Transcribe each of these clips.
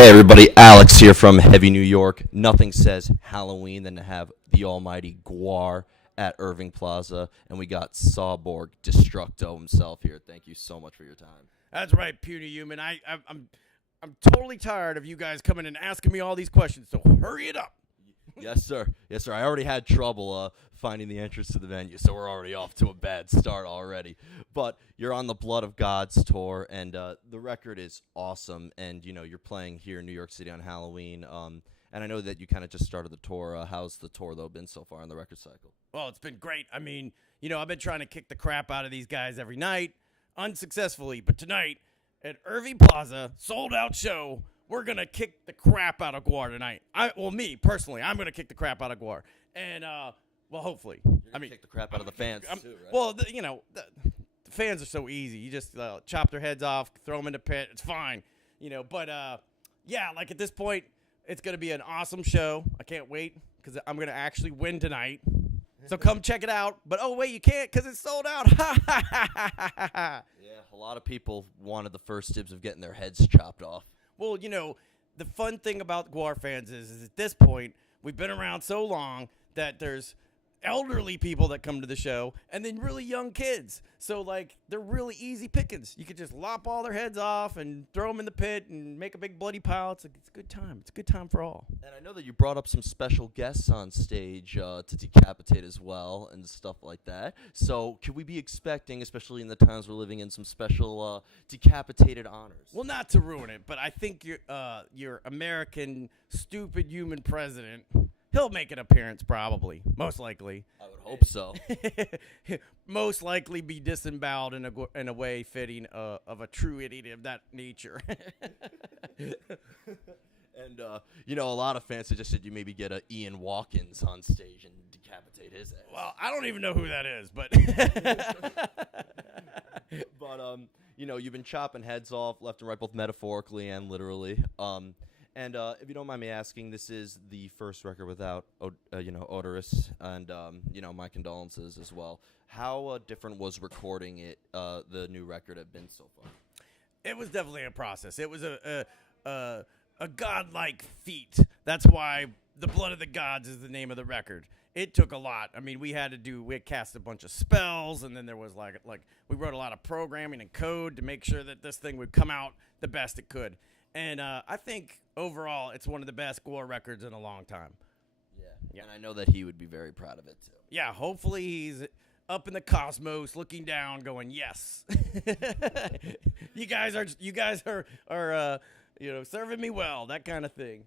Hey everybody, Alex here from Heavy New York. Nothing says Halloween than to have the almighty GWAR at Irving Plaza, and we got Sawborg Destructo himself here. Thank you so much for your time. That's right, puny human. I'm totally tired of you guys coming and asking me all these questions, so hurry it up. Yes, sir. Yes, sir. I already had trouble finding the entrance to the venue, so we're already off to a bad start already. But you're on the Blood of Gods tour, and the record is awesome. And, you know, you're playing here in New York City on Halloween. And I know that you kind of just started the tour. How's the tour, though, been so far on the record cycle? Well, it's been great. I mean, you know, I've been trying to kick the crap out of these guys every night, unsuccessfully. But tonight, at Irving Plaza, sold-out show, we're going to kick the crap out of GWAR tonight. Me, personally, I'm going to kick the crap out of GWAR. And, well, hopefully. You're going to kick the crap out of the fans, too, right? Well, the fans are so easy. You just chop their heads off, throw them in the pit. It's fine. You know, but, yeah, like at this point, it's going to be an awesome show. I can't wait because I'm going to actually win tonight. So come check it out. But, oh, wait, you can't because it's sold out. Yeah, a lot of people wanted the first dibs of getting their heads chopped off. Well, you know, the fun thing about GWAR fans is at this point, we've been around so long that there's elderly people that come to the show and then really young kids. So, like, they're really easy pickings. You could just lop all their heads off and throw them in the pit and make a big bloody pile. It's a good time. It's a good time for all. And I know that you brought up some special guests on stage to decapitate as well and stuff like that. So could we be expecting, especially in the times we're living in, some special decapitated honors? Well, not to ruin it, but I think your American stupid human president, he'll make an appearance probably, most likely. I would hope so. Most likely be disemboweled in a way fitting of a true idiot of that nature. And, you know, a lot of fans suggested you maybe get Ian Watkins on stage and decapitate his ass. Well, I don't even know who that is, but... But, you know, you've been chopping heads off left and right, both metaphorically and literally. And if you don't mind me asking, this is the first record without, Odorous, and, you know, my condolences as well. How different was recording it, the new record, have been so far? It was definitely a process. It was a godlike feat. That's why The Blood of the Gods is the name of the record. It took a lot. I mean, we had cast a bunch of spells, and then there was like we wrote a lot of programming and code to make sure that this thing would come out the best it could. And I think overall, it's one of the best GWAR records in a long time. Yeah, and I know that he would be very proud of it too. Yeah, hopefully he's up in the cosmos, looking down, going, "Yes, you guys are serving me well," that kind of thing.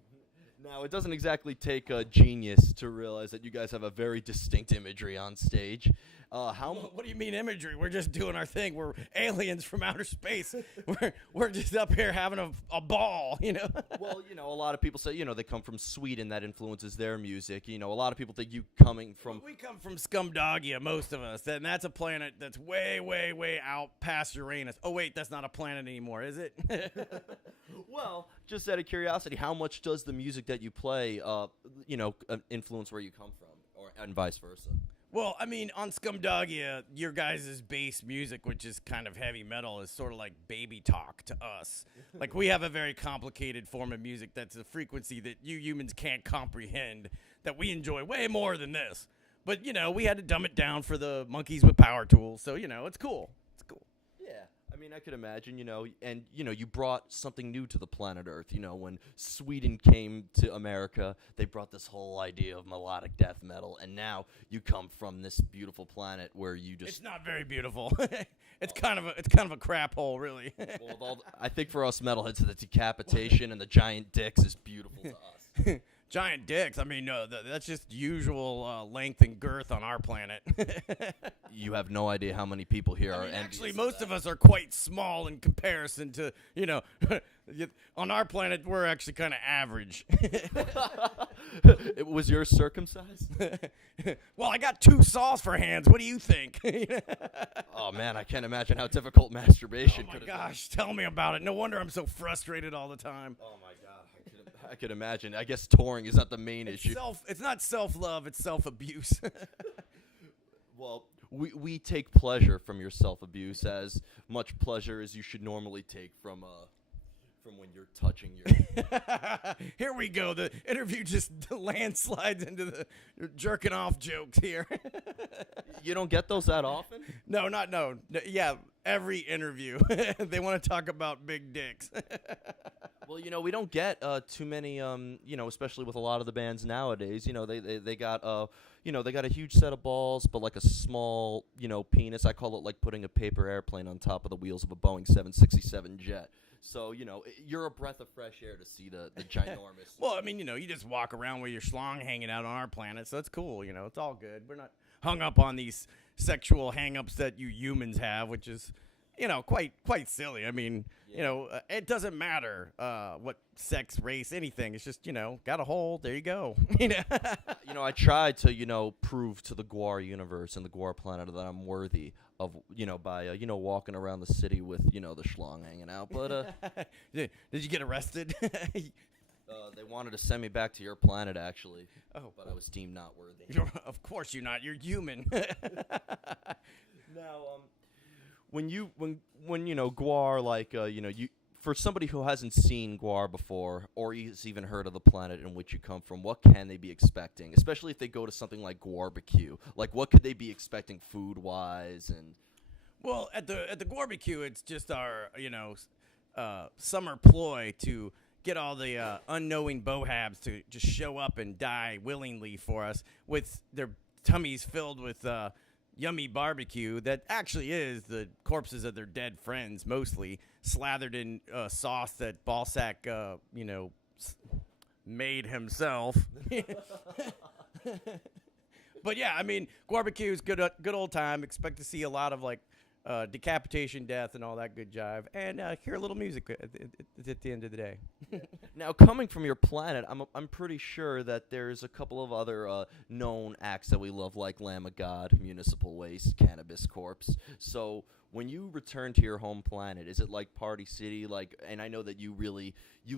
Now, it doesn't exactly take a genius to realize that you guys have a very distinct imagery on stage. What do you mean imagery? We're just doing our thing. We're aliens from outer space. We're just up here having a ball, you know? Well, you know, a lot of people say, you know, they come from Sweden. That influences their music. You know, a lot of people think you coming from... We come from Scumdogia, most of us. And that's a planet that's way, way, way out past Uranus. Oh, wait, that's not a planet anymore, is it? Well, just out of curiosity, how much does the music that you play, influence where you come from, and vice versa? Well, I mean, on Scumdogia, your guys' bass music, which is kind of heavy metal, is sort of like baby talk to us. Like, we have a very complicated form of music that's a frequency that you humans can't comprehend, that we enjoy way more than this. But, you know, we had to dumb it down for the monkeys with power tools, so, you know, it's cool. It's cool. Yeah. I mean, I could imagine, you know, and, you know, you brought something new to the planet Earth. You know, when Sweden came to America, they brought this whole idea of melodic death metal, and now you come from this beautiful planet where you just... It's not very beautiful. It's kind of a crap hole, really. Well, I think for us metalheads, the decapitation and the giant dicks is beautiful to us. Giant dicks. I mean, no, that's just usual length and girth on our planet. You have no idea how many people here are envious. Actually, most of us are quite small in comparison to, you know, on our planet, we're actually kind of average. Was yours circumcised? Well, I got 2 saws for hands. What do you think? Oh, man, I can't imagine how difficult masturbation could have been. Oh, my gosh, tell me about it. No wonder I'm so frustrated all the time. Oh, my God. I could imagine. I guess touring is not the main issue. It's not self-love, it's self-abuse. Well, we take pleasure from your self-abuse, as much pleasure as you should normally take from from when you're touching your. Here we go. The interview just landslides into the jerking off jokes here. You don't get those that often? No. Yeah, every interview. They want to talk about big dicks. Well, we don't get too many, especially with a lot of the bands nowadays. They got they got a huge set of balls, but like a small, penis. I call it like putting a paper airplane on top of the wheels of a Boeing 767 jet. So, you're a breath of fresh air to see the ginormous. Well, I mean, you just walk around with your schlong hanging out on our planet, so that's cool. It's all good. We're not hung up on these sexual hang-ups that you humans have, which is, quite silly. I mean, it doesn't matter what sex, race, anything. It's just, got a hole, there you go. I tried to, prove to the GWAR universe and the GWAR planet that I'm worthy of, by, walking around the city with, the schlong hanging out. But did you get arrested? they wanted to send me back to your planet, actually. Oh, but I was deemed not worthy. Of course you're not. You're human. Now, when GWAR, like, you for somebody who hasn't seen GWAR before or has even heard of the planet in which you come from, what can they be expecting? Especially if they go to something like GWARbecue. Like, what could they be expecting food-wise? And well, at the GWARbecue, it's just our summer ploy to get all the unknowing bohabs to just show up and die willingly for us with their tummies filled with yummy barbecue that actually is the corpses of their dead friends, mostly slathered in sauce that Balsac, made himself. But yeah, I mean, GWARbecue is good old time. Expect to see a lot of like decapitation, death, and all that good jive, and hear a little music at the end of the day. Now, coming from your planet, I'm pretty sure that there's a couple of other known acts that we love, like Lamb of God, Municipal Waste, Cannabis Corpse. So when you return to your home planet, is it like Party City? Like, and I know that you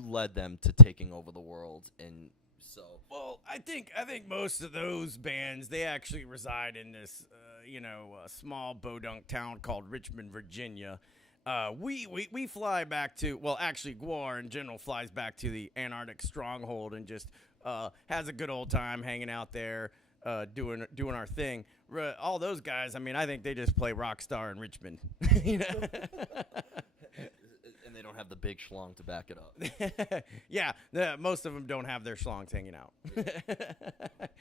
led them to taking over the world, and so. Well, I think most of those bands, they actually reside in this a small bodunk town called Richmond, Virginia. We fly back to, well, actually, GWAR in general flies back to the Antarctic stronghold and just has a good old time hanging out there, doing our thing. All those guys, I mean, I think they just play Rockstar in Richmond. And they don't have the big schlong to back it up. Yeah, most of them don't have their schlongs hanging out.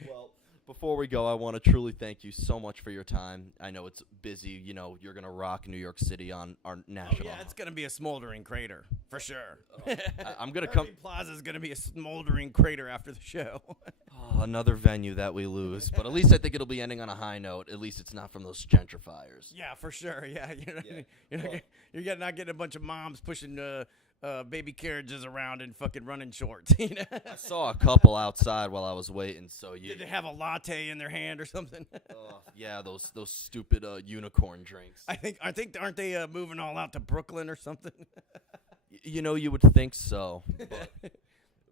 Well, before we go, I want to truly thank you so much for your time. I know it's busy. You're going to rock New York City on our national. Oh, yeah, it's going to be a smoldering crater, for sure. I'm going to come. Plaza's going to be a smoldering crater after the show. Another venue that we lose. But at least I think it'll be ending on a high note. At least it's not from those gentrifiers. Yeah, for sure. Yeah, you're not getting a bunch of moms pushing baby carriages around and fucking running shorts. I saw a couple outside while I was waiting. So did they have a latte in their hand or something? Yeah, those stupid unicorn drinks. Aren't they moving all out to Brooklyn or something? You would think so. But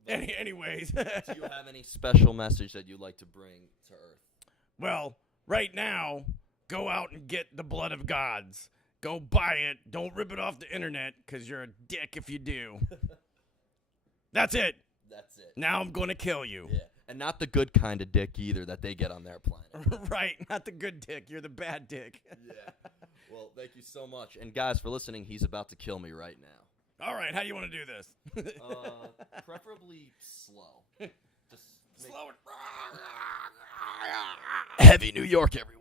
anyways, do you have any special message that you'd like to bring to Earth? Well, right now, go out and get the blood of gods. Go buy it. Don't rip it off the internet, because you're a dick if you do. That's it. That's it. Now I'm going to kill you. Yeah. And not the good kind of dick either that they get on their planet. Right. Not the good dick. You're the bad dick. Yeah. Well, thank you so much. And guys, for listening, he's about to kill me right now. All right. How do you want to do this? Preferably slow. Just slow it. Heavy New York, everybody.